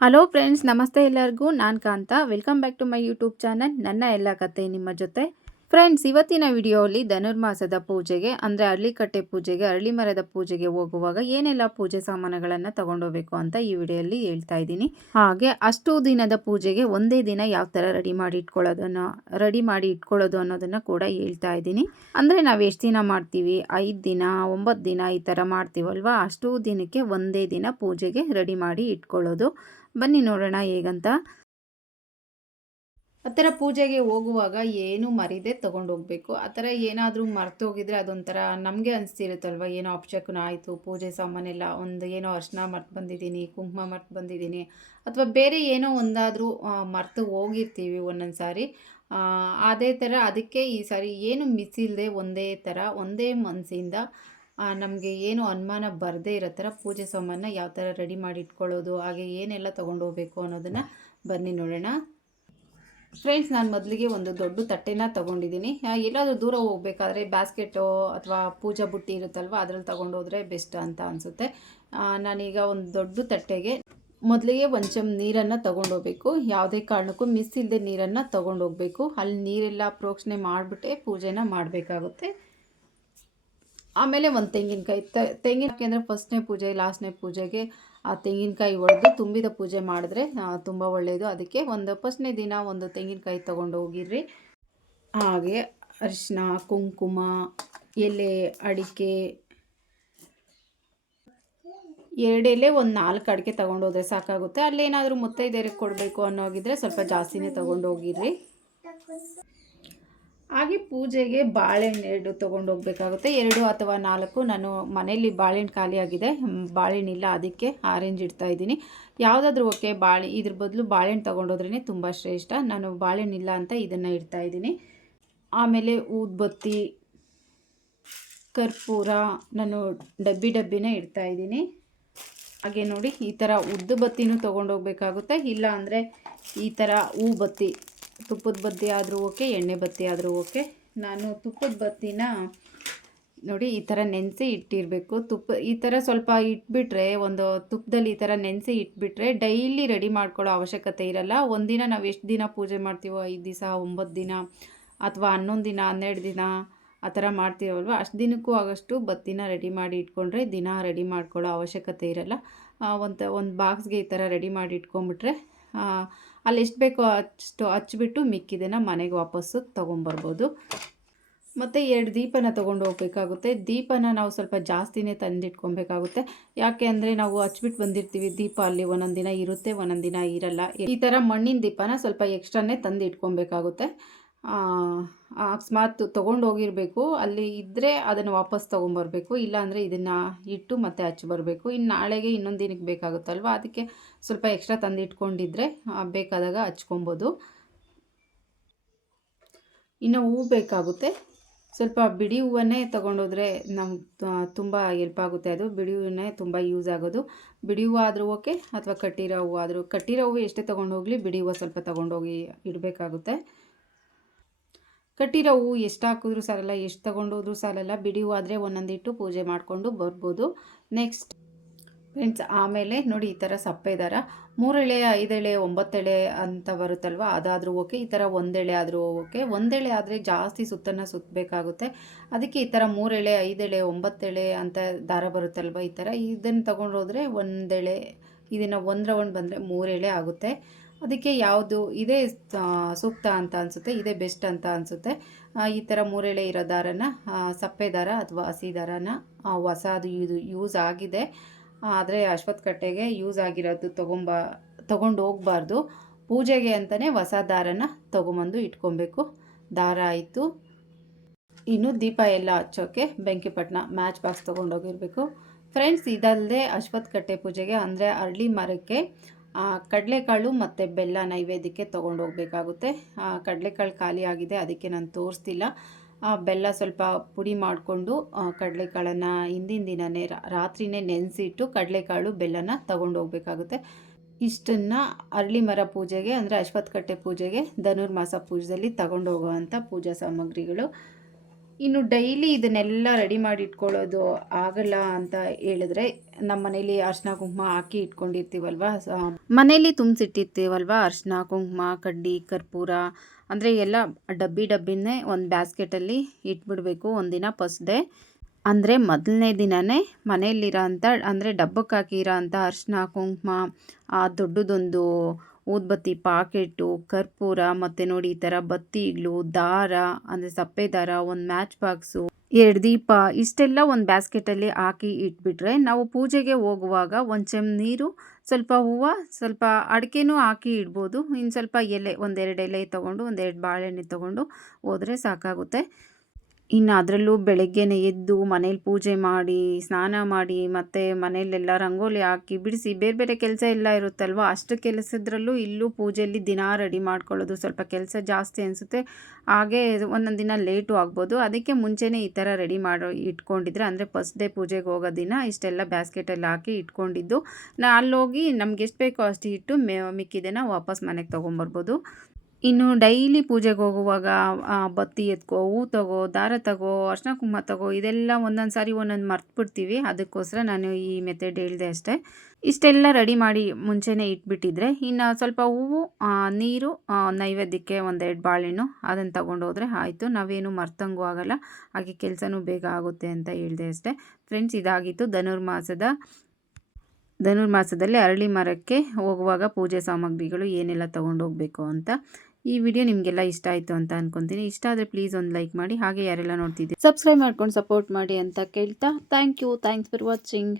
Hello friends, ನಮಸ್ತೆ ಎಲ್ಲರಿಗೂ. ನಾನು Kantha. Welcome back to my YouTube channel. ನನ್ನ ಎಲ್ಲ ಕತೆ ನಿಮ್ಮ ಜೊತೆ. ಫ್ರೆಂಡ್ಸ್, ಇವತ್ತಿನ ವಿಡಿಯೋಲಿ ಧನುರ್ಮಾಸದ ಪೂಜೆಗೆ ಅಂದರೆ ಅರಳಿಕಟ್ಟೆ ಪೂಜೆಗೆ, ಅರಳಿ ಮರದ ಪೂಜೆಗೆ ಹೋಗುವಾಗ ಏನೆಲ್ಲ ಪೂಜೆ ಸಾಮಾನುಗಳನ್ನು ತಗೊಂಡೋಗ್ಬೇಕು ಅಂತ ಈ ವಿಡಿಯೋಲಿ ಹೇಳ್ತಾ ಇದ್ದೀನಿ. ಹಾಗೆ ಅಷ್ಟು ದಿನದ ಪೂಜೆಗೆ ಒಂದೇ ದಿನ ಯಾವ ಥರ ರೆಡಿ ಮಾಡಿ ಇಟ್ಕೊಳ್ಳೋದು ಅನ್ನೋದನ್ನು ಕೂಡ ಹೇಳ್ತಾ ಇದ್ದೀನಿ. ಅಂದರೆ ನಾವು ಎಷ್ಟು ದಿನ ಮಾಡ್ತೀವಿ, 5 ದಿನ 9 ದಿನ ಈ ಥರ ಮಾಡ್ತೀವಲ್ವ, ಅಷ್ಟು ದಿನಕ್ಕೆ ಒಂದೇ ದಿನ ಪೂಜೆಗೆ ರೆಡಿ ಮಾಡಿ ಇಟ್ಕೊಳ್ಳೋದು. ಬನ್ನಿ ನೋಡೋಣ ಹೇಗಂತ. ಆ ಥರ ಪೂಜೆಗೆ ಹೋಗುವಾಗ ಏನು ಮರಿದೆ ತೊಗೊಂಡೋಗ್ಬೇಕು. ಆ ಥರ ಏನಾದರೂ ಮರ್ತೋಗಿದ್ರೆ ಅದೊಂಥರ ನಮಗೆ ಅನಿಸ್ತಿರುತ್ತಲ್ವ, ಏನೋ ಅಪಶಕುನ ಆಯಿತು, ಪೂಜೆ ಸಾಮಾನೆಲ್ಲ ಏನೋ ಅರಿಶಿನ ಮರ್ತು ಬಂದಿದ್ದೀನಿ, ಕುಂಕುಮ ಮರ್ತು ಬಂದಿದ್ದೀನಿ, ಅಥವಾ ಬೇರೆ ಏನೋ ಒಂದಾದರೂ ಮರ್ತು ಹೋಗಿರ್ತೀವಿ ಒಂದೊಂದು ಸಾರಿ. ಅದೇ ಥರ ಅದಕ್ಕೆ ಈ ಸಾರಿ ಏನು ಮಿಸ್ ಇಲ್ಲದೆ ಒಂದೇ ಮನಸ್ಸಿಂದ ನಮಗೆ ಏನು ಅನುಮಾನ ಬರದೇ ಇರೋ ಥರ ಪೂಜೆ ಸಾಮಾನ ಯಾವ ಥರ ರೆಡಿ ಮಾಡಿ ಇಟ್ಕೊಳ್ಳೋದು, ಹಾಗೆ ಏನೆಲ್ಲ ತೊಗೊಂಡೋಗ್ಬೇಕು ಅನ್ನೋದನ್ನು ಬನ್ನಿ ನೋಡೋಣ. ಫ್ರೆಂಡ್ಸ್, ನಾನು ಮೊದಲಿಗೆ ಒಂದು ದೊಡ್ಡ ತಟ್ಟೆನ ತೊಗೊಂಡಿದ್ದೀನಿ. ಎಲ್ಲಾದರೂ ದೂರ ಹೋಗಬೇಕಾದ್ರೆ ಬ್ಯಾಸ್ಕೆಟು ಅಥವಾ ಪೂಜಾ ಬುಟ್ಟಿ ಇರುತ್ತಲ್ವ, ಅದ್ರಲ್ಲಿ ತೊಗೊಂಡೋದ್ರೆ ಬೆಸ್ಟ್ ಅಂತ ಅನಿಸುತ್ತೆ. ನಾನೀಗ ಒಂದು ದೊಡ್ಡ ತಟ್ಟೆಗೆ ಮೊದಲಿಗೆ ಒಂದು ಚಮ್ ನೀರನ್ನು ತೊಗೊಂಡೋಗ್ಬೇಕು. ಯಾವುದೇ ಕಾರಣಕ್ಕೂ ಮಿಸ್ ಇಲ್ಲದೆ ನೀರನ್ನು ತೊಗೊಂಡೋಗ್ಬೇಕು. ಅಲ್ಲಿ ನೀರೆಲ್ಲ ಪ್ರೋಕ್ಷಣೆ ಮಾಡಿಬಿಟ್ಟೆ ಪೂಜೆನ ಮಾಡಬೇಕಾಗುತ್ತೆ. ಆಮೇಲೆ ಒಂದು ತೆಂಗಿನಕಾಯಿ ಅಂದರೆ ಫಸ್ಟ್ನೇ ಪೂಜೆ ಲಾಸ್ಟ್ನೇ ಪೂಜೆಗೆ ಆ ತೆಂಗಿನಕಾಯಿ ಒಡೆದು ತುಂಬಿದ ಪೂಜೆ ಮಾಡಿದ್ರೆ ತುಂಬ ಒಳ್ಳೆಯದು. ಅದಕ್ಕೆ ಫಸ್ಟ್ನೇ ದಿನ ಒಂದು ತೆಂಗಿನಕಾಯಿ ತೊಗೊಂಡು ಹೋಗಿರ್ರಿ. ಹಾಗೆ ಅರಿಶಿನ, ಕುಂಕುಮ, ಎಲೆ, ಅಡಿಕೆ, 2 ಎಲೆ, ಒಂದು 4 ಅಡಿಕೆ ತೊಗೊಂಡೋದ್ರೆ ಸಾಕಾಗುತ್ತೆ. ಅಲ್ಲೇನಾದರೂ ಮುತ್ತೈದೆಯರಿಗೆ ಕೊಡಬೇಕು ಅನ್ನೋಗಿದ್ರೆ ಸ್ವಲ್ಪ ಜಾಸ್ತಿನೇ ತೊಗೊಂಡು ಹೋಗಿರ್ರಿ. ಹಾಗೆ ಪೂಜೆಗೆ ಬಾಳೆಹಣ್ಣು 2 ತೊಗೊಂಡು ಹೋಗಬೇಕಾಗುತ್ತೆ. 2 ಅಥವಾ 4. ನಾನು ಮನೆಯಲ್ಲಿ ಬಾಳೆಹಣ್ಣು ಖಾಲಿಯಾಗಿದೆ, ಬಾಳೆಹಣ್ಣಿಲ್ಲ, ಅದಕ್ಕೆ ಆರೆಂಜ್ ಇಡ್ತಾಯಿದ್ದೀನಿ. ಯಾವುದಾದ್ರೂ ಓಕೆ, ಇದ್ರ ಬದಲು ಬಾಳೆಹಣ್ಣು ತೊಗೊಂಡೋದ್ರೇ ತುಂಬ ಶ್ರೇಷ್ಠ. ನಾನು ಬಾಳೆಹಣ್ಣಿಲ್ಲ ಅಂತ ಇದನ್ನು ಇಡ್ತಾಯಿದ್ದೀನಿ. ಆಮೇಲೆ ಊದ್ಬತ್ತಿ, ಕರ್ಪೂರ ನಾನು ಡಬ್ಬಿನೇ ಇಡ್ತಾಯಿದ್ದೀನಿ. ಹಾಗೆ ನೋಡಿ, ಈ ಥರ ಉದ್ದು ಬತ್ತಿನೂ ತೊಗೊಂಡೋಗ್ಬೇಕಾಗುತ್ತೆ. ಇಲ್ಲ ಅಂದರೆ ಈ ಥರ ಹೂ ಬತ್ತಿ, ತುಪ್ಪದ ಬತ್ತಿ ಆದರೂ ಓಕೆ, ಎಣ್ಣೆ ಬತ್ತಿ ಆದರೂ ಓಕೆ. ನಾನು ತುಪ್ಪದ ಬತ್ತಿನ ನೋಡಿ ಈ ಥರ ನೆನೆಸಿ ಇಟ್ಟಿರಬೇಕು. ಈ ಥರ ಸ್ವಲ್ಪ ಇಟ್ಬಿಟ್ರೆ, ಒಂದು ತುಪ್ಪದಲ್ಲಿ ಈ ಥರ ನೆನೆಸಿ ಇಟ್ಬಿಟ್ರೆ ಡೈಲಿ ರೆಡಿ ಮಾಡ್ಕೊಳ್ಳೋ ಅವಶ್ಯಕತೆ ಇರಲ್ಲ. ಒಂದಿನ ನಾವು ಎಷ್ಟು ದಿನ ಪೂಜೆ ಮಾಡ್ತೀವೋ, 5 ದಿವಸ, 9 ದಿನ, ಅಥವಾ 11 ದಿನ, 12 ದಿನ ಆ ಥರ ಮಾಡ್ತೀವಲ್ವ, ಅಷ್ಟು ದಿನಕ್ಕೂ ಆಗಷ್ಟು ಬತ್ತಿನ ರೆಡಿ ಮಾಡಿ ಇಟ್ಕೊಂಡ್ರೆ ದಿನ ರೆಡಿ ಮಾಡ್ಕೊಳ್ಳೋ ಅವಶ್ಯಕತೆ ಇರಲ್ಲ. ಒಂದು ಬಾಕ್ಸ್ಗೆ ಈ ಥರ ರೆಡಿ ಮಾಡಿ ಇಟ್ಕೊಂಡ್ಬಿಟ್ರೆ ಅಲ್ಲಿ ಎಷ್ಟು ಬೇಕೋ ಅಷ್ಟು ಹಚ್ಬಿಟ್ಟು ಮಿಕ್ಕಿದ್ದನ್ನು ಮನೆಗೆ ವಾಪಸ್ಸು ತೊಗೊಂಬರ್ಬೋದು. ಮತ್ತು 2 ದೀಪನ ತೊಗೊಂಡು ಹೋಗ್ಬೇಕಾಗುತ್ತೆ. ದೀಪನ ನಾವು ಸ್ವಲ್ಪ ಜಾಸ್ತಿನೇ ತಂದಿಟ್ಕೊಬೇಕಾಗುತ್ತೆ. ಯಾಕೆ ಅಂದರೆ ನಾವು ಹಚ್ಬಿಟ್ಟು ಬಂದಿರ್ತೀವಿ, ದೀಪ ಅಲ್ಲಿ ಒಂದೊಂದು ದಿನ ಇರುತ್ತೆ, ಒಂದೊಂದು ದಿನ ಇರಲ್ಲ. ಈ ಥರ ಮಣ್ಣಿನ ದೀಪನ ಸ್ವಲ್ಪ ಎಕ್ಸ್ಟ್ರಾನೇ ತಂದು ಇಟ್ಕೊಬೇಕಾಗುತ್ತೆ. ಅಕಸ್ಮಾತ್ ತೊಗೊಂಡು ಹೋಗಿರಬೇಕು, ಅಲ್ಲಿ ಇದ್ದರೆ ಅದನ್ನು ವಾಪಸ್ ತೊಗೊಂಬರ್ಬೇಕು. ಇಲ್ಲಾಂದರೆ ಇದನ್ನು ಇಟ್ಟು ಮತ್ತೆ ಹಚ್ಚಿ ಬರಬೇಕು. ಇನ್ನು ನಾಳೆಗೆ ಇನ್ನೊಂದು ದಿನಕ್ಕೆ ಬೇಕಾಗುತ್ತಲ್ವ, ಅದಕ್ಕೆ ಸ್ವಲ್ಪ ಎಕ್ಸ್ಟ್ರಾ ತಂದು ಇಟ್ಕೊಂಡಿದ್ರೆ ಬೇಕಾದಾಗ ಹಚ್ಕೊಬೋದು. ಇನ್ನು ಹೂವು ಬೇಕಾಗುತ್ತೆ. ಸ್ವಲ್ಪ ಬಿಡಿ ಹೂವನ್ನೇ ತೊಗೊಂಡೋದ್ರೆ ನಮ್ಗೆ ತುಂಬ ಹೆಲ್ಪ್ ಆಗುತ್ತೆ. ಅದು ಬಿಡಿ ಹೂವನ್ನೇ ತುಂಬ ಯೂಸ್ ಆಗೋದು. ಬಿಡಿ ಹೂವು ಆದರೂ ಓಕೆ, ಅಥವಾ ಕಟ್ಟಿರೋ ಹೂವು ಆದರೂ. ಕಟ್ಟಿರೋ ಹೂವು ಎಷ್ಟೇ ತೊಗೊಂಡೋಗಲಿ, ಬಿಡಿ ಹೂವು ಸ್ವಲ್ಪ ತೊಗೊಂಡೋಗಿ ಇಡಬೇಕಾಗುತ್ತೆ. ಕಟ್ಟಿರೋ ಹೂವು ಎಷ್ಟು ಹಾಕಿದ್ರೂ ಸಾಲಲ್ಲ, ಎಷ್ಟು ತೊಗೊಂಡೋದ್ರೂ ಸಾಲಲ್ಲ. ಬಿಡಿ ಹೂವು ಆದರೆ ಒಂದೊಂದಿಟ್ಟು ಪೂಜೆ ಮಾಡಿಕೊಂಡು ಬರ್ಬೋದು. ನೆಕ್ಸ್ಟ್ ಫ್ರೆಂಡ್ಸ್, ಆಮೇಲೆ ನೋಡಿ ಈ ಥರ ಸಪ್ಪೆ ದಾರ 3 ಎಳೆ, 5 ಎಳೆ, 9 ಎಳೆ ಅಂತ ಬರುತ್ತಲ್ವ, ಅದಾದರೂ ಓಕೆ. ಈ ಥರ 1 ಎಳೆ ಆದರೂ ಓಕೆ. 1 ಎಳೆ ಆದರೆ ಜಾಸ್ತಿ ಸುತ್ತನ್ನು ಸುತ್ತಬೇಕಾಗುತ್ತೆ. ಅದಕ್ಕೆ ಈ ಥರ 3 ಎಳೆ, 5 ಎಳೆ, 9 ಎಳೆ ಅಂತ ದಾರ ಬರುತ್ತಲ್ವ, ಈ ಥರ ಇದನ್ನು ತೊಗೊಂಡೋದ್ರೆ 1 ಎಳೆ, ಇದನ್ನು 1 ರೌಂಡ್ ಬಂದರೆ 3 ಎಳೆ ಆಗುತ್ತೆ. ಅದಕ್ಕೆ ಯಾವುದು ಇದೇ ಸೂಕ್ತ ಅಂತ ಅನಿಸುತ್ತೆ, ಇದೇ ಬೆಸ್ಟ್ ಅಂತ ಅನಿಸುತ್ತೆ. ಈ ಥರ 3 ಎಳೆ ಇರೋ ದಾರನ, ಸಪ್ಪೆ ದಾರ ಅಥವಾ ಹಸಿ ದಾರನ, ಹೊಸದು ಯೂಸ್ ಆಗಿದೆ ಆದರೆ ಅಶ್ವತ್ಥ ಕಟ್ಟೆಗೆ ಯೂಸ್ ಆಗಿರೋದು ತೊಗೊಂಡು ಹೋಗಬಾರ್ದು. ಪೂಜೆಗೆ ಅಂತಲೇ ಹೊಸ ದಾರನ ತೊಗೊಂಬಂದು ಇಟ್ಕೊಬೇಕು. ದಾರ ಆಯಿತು. ಇನ್ನು ದೀಪ ಎಲ್ಲ ಹಚ್ಚೋಕ್ಕೆ ಬೆಂಕಿಪಟ್ಟಣ, ಮ್ಯಾಚ್ ಬಾಕ್ಸ್ ತೊಗೊಂಡೋಗಿರಬೇಕು. ಫ್ರೆಂಡ್ಸ್, ಇದಲ್ಲದೆ ಅಶ್ವತ್ಥ ಕಟ್ಟೆ ಪೂಜೆಗೆ ಅಂದರೆ ಅರಳಿ ಮರಕ್ಕೆ ಕಡಲೆಕಾಳು ಮತ್ತು ಬೆಲ್ಲ ನೈವೇದ್ಯಕ್ಕೆ ತೊಗೊಂಡೋಗ್ಬೇಕಾಗುತ್ತೆ. ಕಡಲೆಕಾಳು ಖಾಲಿ ಆಗಿದೆ, ಅದಕ್ಕೆ ನಾನು ತೋರಿಸ್ತಿಲ್ಲ. ಬೆಲ್ಲ ಸ್ವಲ್ಪ ಪುಡಿ ಮಾಡಿಕೊಂಡು ಕಡಲೆಕಾಳನ್ನು ಹಿಂದಿನ ದಿನವೇ ರಾತ್ರಿಯೇ ನೆನೆಸಿಟ್ಟು ಕಡಲೆಕಾಳು ಬೆಲ್ಲನ ತೊಗೊಂಡೋಗ್ಬೇಕಾಗುತ್ತೆ. ಇಷ್ಟನ್ನು ಅರಳಿ ಮರ ಪೂಜೆಗೆ ಅಂದರೆ ಅಶ್ವತ್ಥ ಕಟ್ಟೆ ಪೂಜೆಗೆ ಧನುರ್ಮಾಸ ಪೂಜೆಯಲ್ಲಿ ತೊಗೊಂಡೋಗುವಂಥ ಪೂಜಾ ಸಾಮಗ್ರಿಗಳು. ಇನ್ನು ಡೈಲಿ ಇದನ್ನೆಲ್ಲ ರೆಡಿ ಮಾಡಿ ಇಟ್ಕೊಳ್ಳೋದು ಆಗಲ್ಲ ಅಂತ ಹೇಳಿದ್ರೆ, ನಮ್ಮ ಮನೇಲಿ ಅರ್ಶಿನ ಕುಂಕುಮ ಹಾಕಿ ಇಟ್ಕೊಂಡಿರ್ತೀವಲ್ವ, ಮನೇಲಿ ತುಂಬಿಸಿಟ್ಟಿರ್ತೀವಲ್ವ, ಅರ್ಶಿನ ಕುಂಕುಮ ಕಡ್ಡಿ ಕರ್ಪೂರ ಅಂದರೆ ಎಲ್ಲ ಡಬ್ಬಿನೇ ಒಂದು ಬ್ಯಾಸ್ಕೆಟಲ್ಲಿ ಇಟ್ಬಿಡಬೇಕು ಒಂದಿನ ಫಸ್ಟ್ ಡೇ. ಅಂದರೆ ಮೊದಲನೇ ದಿನವೇ ಮನೆಯಲ್ಲಿರೋ ಅಂಥ ಅಂದರೆ ಡಬ್ಬಕ್ಕೆ ಹಾಕಿರೋ ಅಂಥ ಅರಿಶಿನ ಕುಂಕುಮ, ಆ ದೊಡ್ಡದೊಂದು ಊದ್ಬತ್ತಿ ಪಾಕೆಟು, ಕರ್ಪೂರ ಮತ್ತು ನೋಡಿ ಈ ಥರ ಬತ್ತಿಗಳು, ದಾರ ಅಂದರೆ ಸಪ್ಪೆ ದಾರ, ಒಂದು ಮ್ಯಾಚ್ ಬಾಕ್ಸು, 2 ದೀಪ ಇಷ್ಟೆಲ್ಲ ಒಂದು ಬ್ಯಾಸ್ಕೆಟಲ್ಲಿ ಹಾಕಿ ಇಟ್ಬಿಟ್ರೆ ನಾವು ಪೂಜೆಗೆ ಹೋಗುವಾಗ ಒಂದು ಚೆಂಬು ನೀರು, ಸ್ವಲ್ಪ ಹೂವು, ಸ್ವಲ್ಪ ಅಡಿಕೆನೂ ಹಾಕಿ ಇಡ್ಬೋದು. ಇನ್ನು ಸ್ವಲ್ಪ ಎಲೆ, 1-2 ಎಲೆ ತೊಗೊಂಡು 1-2 ಬಾಳೆಹಣ್ಣು ತೊಗೊಂಡು ಹೋದರೆ ಸಾಕಾಗುತ್ತೆ. ಇನ್ನು ಅದರಲ್ಲೂ ಬೆಳಗ್ಗೆನೇ ಎದ್ದು ಮನೇಲಿ ಪೂಜೆ ಮಾಡಿ, ಸ್ನಾನ ಮಾಡಿ, ಮತ್ತು ಮನೆಯಲ್ಲೆಲ್ಲ ರಂಗೋಲಿ ಹಾಕಿ ಬಿಡಿಸಿ ಬೇರೆ ಬೇರೆ ಕೆಲಸ ಎಲ್ಲ ಇರುತ್ತಲ್ವ, ಅಷ್ಟು ಕೆಲಸದ್ರಲ್ಲೂ ಇಲ್ಲೂ ಪೂಜೆಯಲ್ಲಿ ದಿನ ರೆಡಿ ಮಾಡ್ಕೊಳ್ಳೋದು ಸ್ವಲ್ಪ ಕೆಲಸ ಜಾಸ್ತಿ ಅನಿಸುತ್ತೆ. ಹಾಗೆ ಒಂದೊಂದು ದಿನ ಲೇಟು ಆಗ್ಬೋದು. ಅದಕ್ಕೆ ಮುಂಚೆನೇ ಈ ಥರ ರೆಡಿ ಮಾಡೋ ಇಟ್ಕೊಂಡಿದ್ರೆ, ಅಂದರೆ ಫಸ್ಟ್ ಡೇ ಪೂಜೆಗೆ ಹೋಗೋ ದಿನ ಇಷ್ಟೆಲ್ಲ ಬ್ಯಾಸ್ಕೆಟಲ್ಲಿ ಹಾಕಿ ಇಟ್ಕೊಂಡಿದ್ದು, ಅಲ್ಲೋಗಿ ನಮ್ಗೆ ಎಷ್ಟು ಬೇಕೋ ಅಷ್ಟು ಇಟ್ಟು ಮಿಕ್ಕಿದ್ದನ್ನು ವಾಪಸ್ ಮನೆಗೆ ತೊಗೊಂಬರ್ಬೋದು. ಇನ್ನು ಡೈಲಿ ಪೂಜೆಗೆ ಹೋಗುವಾಗ ಬತ್ತಿ ಎತ್ಕೋ, ಹೂ ತಗೋ, ದಾರ ತಗೋ, ಅರ್ಶಿನ ಕುಂಕುಮ ತಗೋ, ಇದೆಲ್ಲ ಒಂದೊಂದು ಸಾರಿ ಒಂದೊಂದು ಮರ್ತ್ಬಿಡ್ತೀವಿ. ಅದಕ್ಕೋಸ್ಕರ ನಾನು ಈ ಮೆಥಡ್ ಹೇಳಿದೆ ಅಷ್ಟೇ. ಇಷ್ಟೆಲ್ಲ ರೆಡಿ ಮಾಡಿ ಮುಂಚೆನೇ ಇಟ್ಬಿಟ್ಟಿದ್ರೆ, ಇನ್ನು ಸ್ವಲ್ಪ ಹೂವು, ನೀರು, ನೈವೇದ್ಯಕ್ಕೆ 1-2 ಬಾಳೆಹಣ್ಣು ಅದನ್ನು ತಗೊಂಡೋದ್ರೆ ಆಯಿತು. ನಾವೇನು ಮರ್ತಂಗೂ ಆಗಲ್ಲ, ಹಾಗೆ ಕೆಲಸನೂ ಬೇಗ ಆಗುತ್ತೆ ಅಂತ ಹೇಳಿದೆ ಅಷ್ಟೇ. ಫ್ರೆಂಡ್ಸ್, ಇದಾಗಿತ್ತು ಧನುರ್ಮಾಸದಲ್ಲಿ ಅರಳಿ ಮರಕ್ಕೆ ಹೋಗುವಾಗ ಪೂಜೆ ಸಾಮಗ್ರಿಗಳು ಏನೆಲ್ಲ ತೊಗೊಂಡೋಗ್ಬೇಕು ಅಂತ. ಈ ವಿಡಿಯೋ ನಿಮಗೆಲ್ಲ ಇಷ್ಟ ಆಯಿತು ಅಂತ ಅಂದ್ಕೊತೀನಿ. ಇಷ್ಟ ಆದರೆ ಪ್ಲೀಸ್ ಒಂದು ಲೈಕ್ ಮಾಡಿ, ಹಾಗೆ ಯಾರೆಲ್ಲ ನೋಡ್ತಿದ್ದೀವಿ ಸಬ್ಸ್ಕ್ರೈಬ್ ಮಾಡ್ಕೊಂಡು ಸಪೋರ್ಟ್ ಮಾಡಿ ಅಂತ ಕೇಳ್ತಾ, ಥ್ಯಾಂಕ್ಸ್ ಫಾರ್ ವಾಚಿಂಗ್.